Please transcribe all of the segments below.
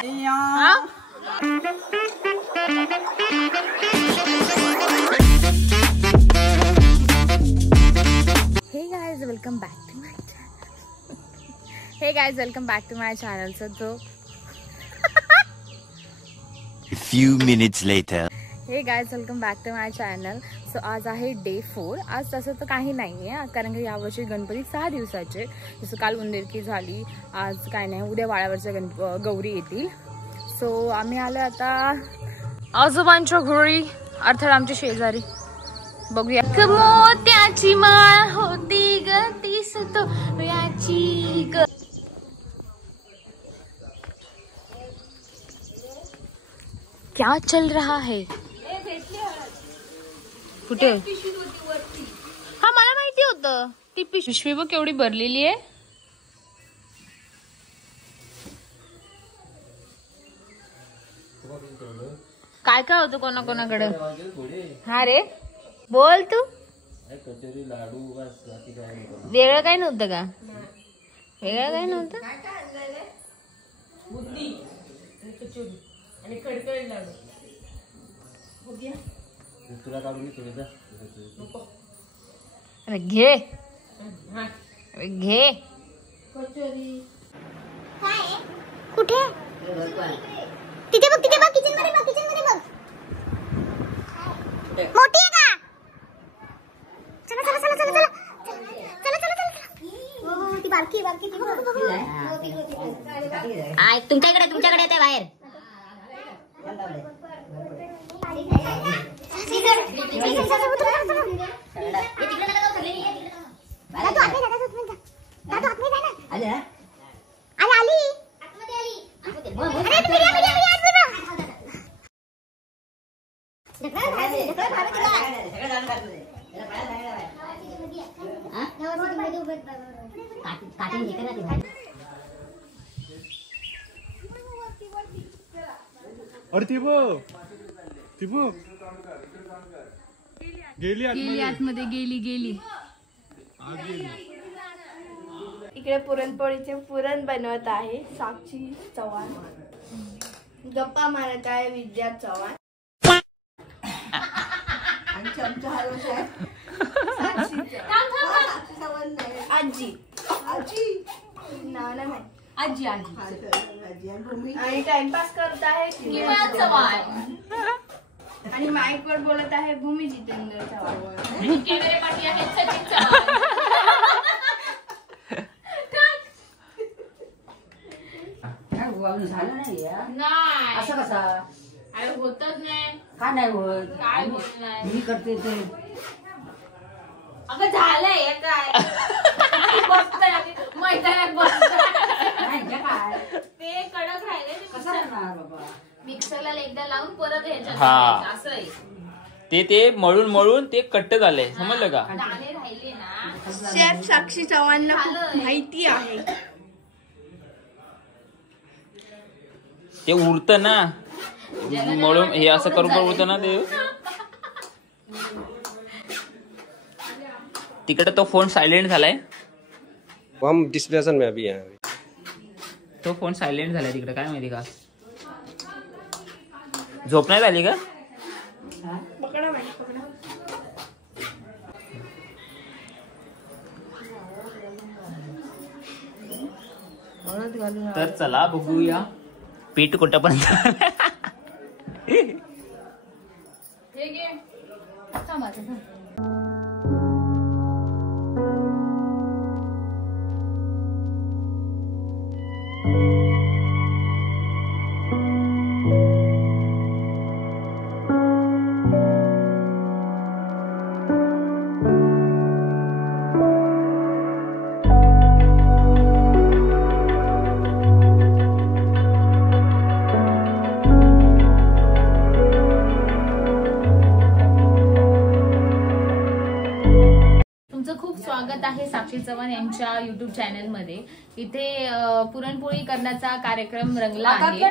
Hey guys, welcome back to my channel. So A few minutes later. Hey guys, welcome back to my channel. So आज आहे day 4. आज तसं तर काही नाही आहे कारण की यावर्षी गणपती 6 दिवसाचे. जसं काल उंदेरकी झाली, आज काय नाही, उद्या वाळावरच्या गौरी येतील. सो आम्ही आलो आता आजोबांच्या घरी, अर्थात आमच्या शेजारी. बघूया. मोत्याची माळ होती ग तीस तोळ्याची ग. क्या चल रहा है? कुठे? हा मला माहिती होतं. ती पिशवी बघ केवढी भरलेली आहे. काय काय होतं कोणाकोणाकडे? हा रे बोल तू. वेगळं काय नव्हतं का? वेगळं काय नव्हतं. अरे घे घे. कुठे? तिथे बघ, तिथे बघ, किचन मध्ये बघ, किचन मध्ये बघ. मोठी आहे का? चला चला चला चला चला चला चला चला. हो ती बारकी बारकी ती बघ. आय तुमच्याकडे येते बाहेर. अरे ती बघ गेली आतमध्ये गेली. इकडे पुरणपोळीचे पुरण बनवत आहे साक्षी चव्हाण. गप्पा मारत आहे विद्या चव्हाण. आजी नाव नाही माहिती. आजी आणि टाइमपास करत आहे चव्हाण. आणि माईक वर बोलत आहे भूमी जितेंद्र चव्हाण. कॅमेरे पाठी आहे सचिन चव्हाण. झालं नाही असं कसा? अरे होतच नाही. का नाही होत? काय होत नाही? मी करते ते. अगं झालंय काय? मैदानात काय ते कडक राहिले. कसं करणार बाबा? मिक्सरला एकदा लावून परत हा. असं आहे. ते मळून ते कट्ट झालंय, समजलं का? दाणे राहिले ना. शेफ साक्षी चव्हाणला माहिती आहे. ते उरत ना मळून, हे असं करून उरत ना ते. तिकडे तो फोन सायलेंट झालाय. हम डिस्कशन में अभी हैं. तो फोन सायलेंट झालाय तिकडे, काय माहिती का? झोप नाही झाली का? तर चला बघूया पीठ कुठपर्यंत. आहे साक्षी चव्हाण यांच्या YouTube चॅनलमध्ये. इथे पुरणपोळी करण्याचा कार्यक्रम रंगला आहे.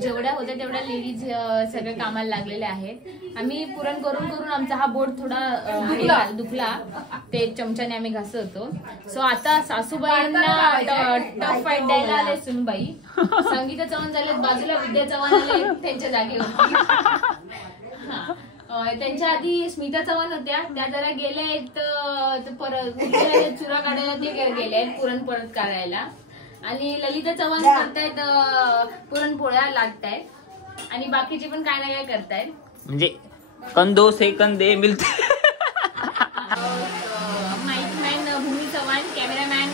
जेवढ्या होत्या तेवढ्या लेडीज सगळे कामाला लागलेले आहेत. आम्ही पुरण करून करून आमचा हा बोट थोडा दुखला, ते चमच्याने आम्ही घासत होतो. सो आता सासूबाईंना टफ फाईट द्यायला आले सुनबाई. संगीता चव्हाण झाले बाजूला, विद्या चव्हाण आले त्यांच्या जागेवर. त्यांच्या आधी स्मिता चव्हाण होत्या, त्या जरा गेल्या आहेत परत चुरा काढायला, ते गेले आहेत पुरण परत काढायला. आणि ललिता चव्हाण करतायत पुरणपोळ्या लाटतायत. आणि बाकीचे पण काय ना काय करतायत. म्हणजे कंदो से कंदे मिलते. माईकमॅन भूमी चव्हाण, कॅमेरामॅन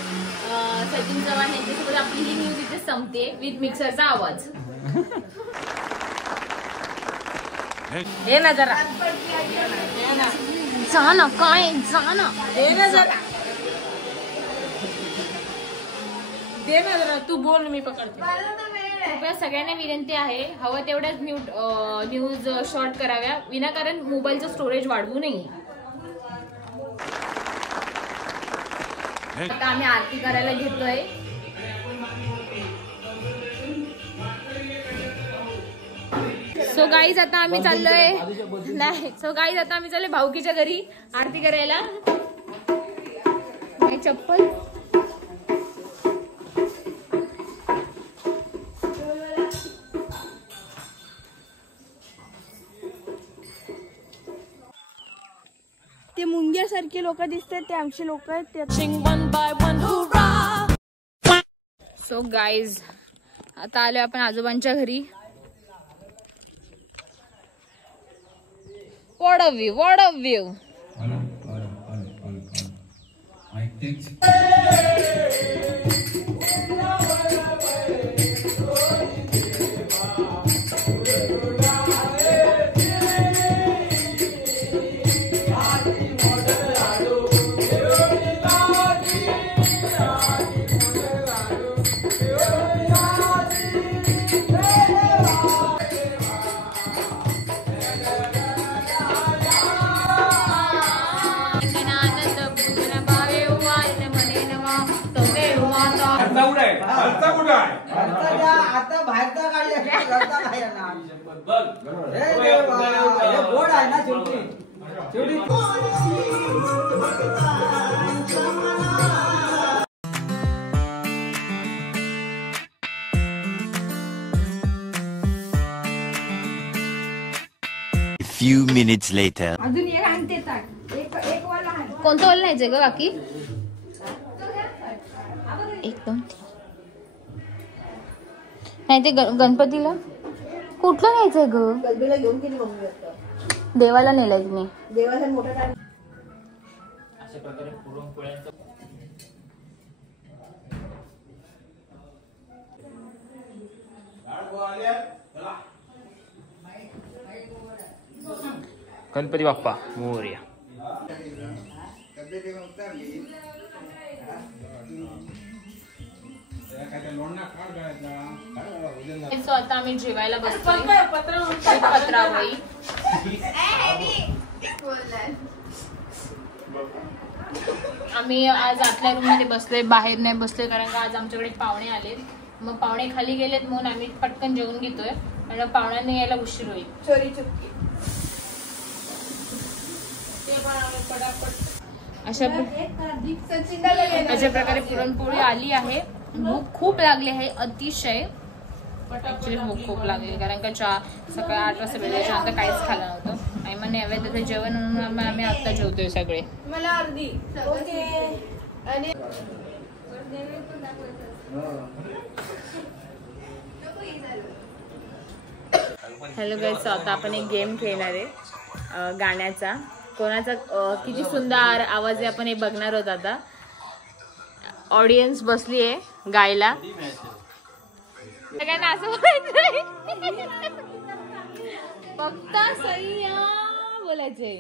सचिन चव्हाण यांच्यासोबत आपली ही न्यूज इथे संपते विथ मिक्सरचा आवाज. हे ना जरा जा ना, काय जा ना, दे ना जरा तू बोल, मी पकडते. कृपया सगळ्यांना विनंती आहे, हवं तेवढ्याच न्यूज शॉर्ट कराव्या, विनाकारण मोबाईलचं स्टोरेज वाढवू नये. आता आम्ही आरती करायला घेतोय. सो गाईज आता आम्ही चाललोय भाऊकीच्या घरी आरती करायला. चप्पल ते मुंग्यासारखे लोक दिसतात, ते आमचे लोक आहेत. सो गाईज आता आलोय आपण आजोबांच्या घरी. What a view, what a view. आता बाहेरचा काढल्या बोर्ड आहे ना शेवटी. A few minutes later. अजून एक आणते ताट, एक वाला आहे. कोणतं वाला न्यायचंय ग काकी? एकदम नाही ते गणपतीला कुठलं न्यायचंय ग? गलबीला घेऊन किती मम्मी देवाला नेलाय तुम्ही? देवाला मोठा टाइम. अशा प्रकारे पुरणपोळ्यांचं गणपती बाप्पा मोरया. आता आम्ही जेवायला बसतोय. पत्रावळी आम्ही आज आतल्या रूम मध्ये बसलोय, बाहेर नाही बसलोय कारण का आज आमच्याकडे पाहुणे आलेत. मग पाहुणे खाली गेलेत म्हणून आम्ही पटकन जेवून घेतोय, कारण पाहुण्यांनी यायला उशीर होईल. चोरी चुटकी. अशा प्रकारे पुरणपोळी आली आहे. भूक खूप लागली आहे अतिशय. ऍक्च्युली भूक खूप लागली कारण का सकाळी 8 वाजता वेळेच्या काहीच खाल्लं नव्हतं. आणि मग नैवेद्याचं जेवण म्हणून आम्ही आता जेवतोय सगळे. मला अर्धी. आणि हॅलो गाईज, आता आपण एक गेम खेळणार आहे गाण्याचा. कोणाचा किती सुंदर आवाज आहे आपण हे बघणार आहोत. आता ऑडियन्स बसली आहे गायला. सगळ्यांना असं फक्त सैया बोलायचे.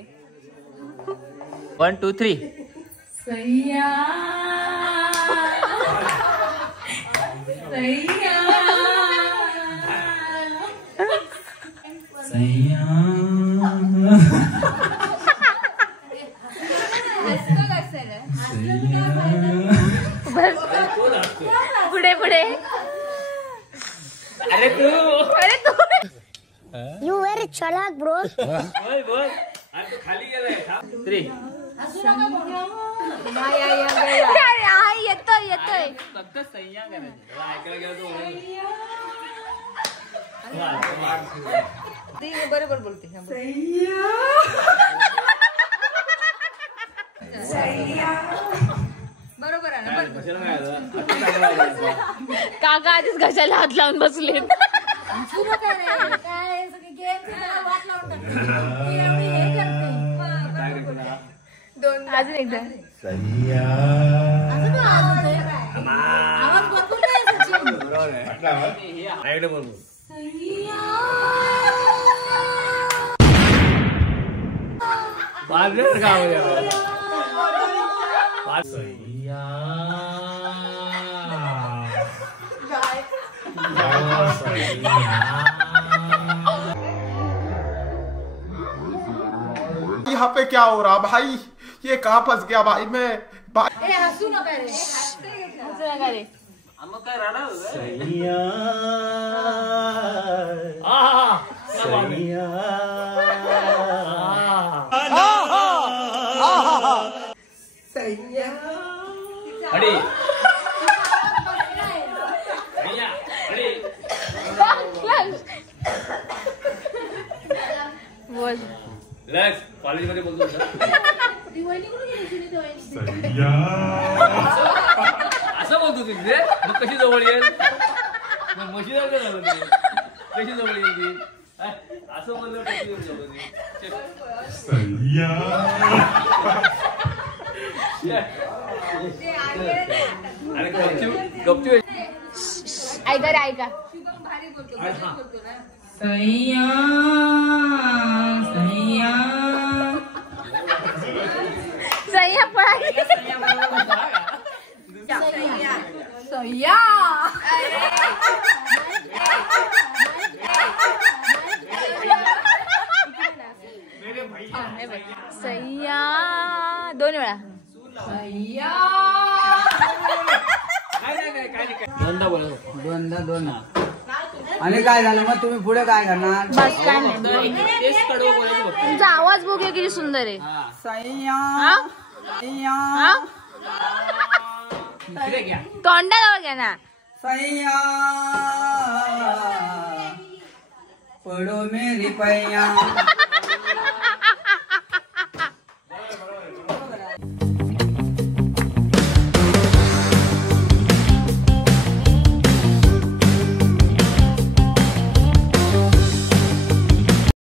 1 2 3 सैया सैया सैया. अरे तू यू व्हेरी चलाक ब्रो. बोल बोल. अरे तू खाली गेलाय. 3 येतोय फक्त सह्या करायचं. ऐकायला गेलं तू बरोबर बोलते. बरोबर आहे ना. काका आधीच घशाला हात लावून बसले. अजून एकदा यहाँ पे क्या हो रहा भाई? ये कहाँ फंस गया भाई मैं? हसू नका रे. मग काय राहणार बोल. कॉलेजमध्ये बोलतो असं बोलतो तिथे. मग कशी जवळ येईल? म्हशी झालं कशी जवळ येईल ती? असं बोललं कशी जवळ अरे गपची ऐका रे ऐका. सैया सैया सह्या पळाली. सह्या. सह्या 2 वेळा. दोन आणि काय झालं मग तुम्ही पुढे काय करणार? बस काय नाही. तेच कडवं बोलायचं फक्त. तुमचा आवाज बघूया किती सुंदर आहे. सैया सैया इकडे घ्या. तोंडाजवळ घ्या ना. सैया पडो मेरी पैया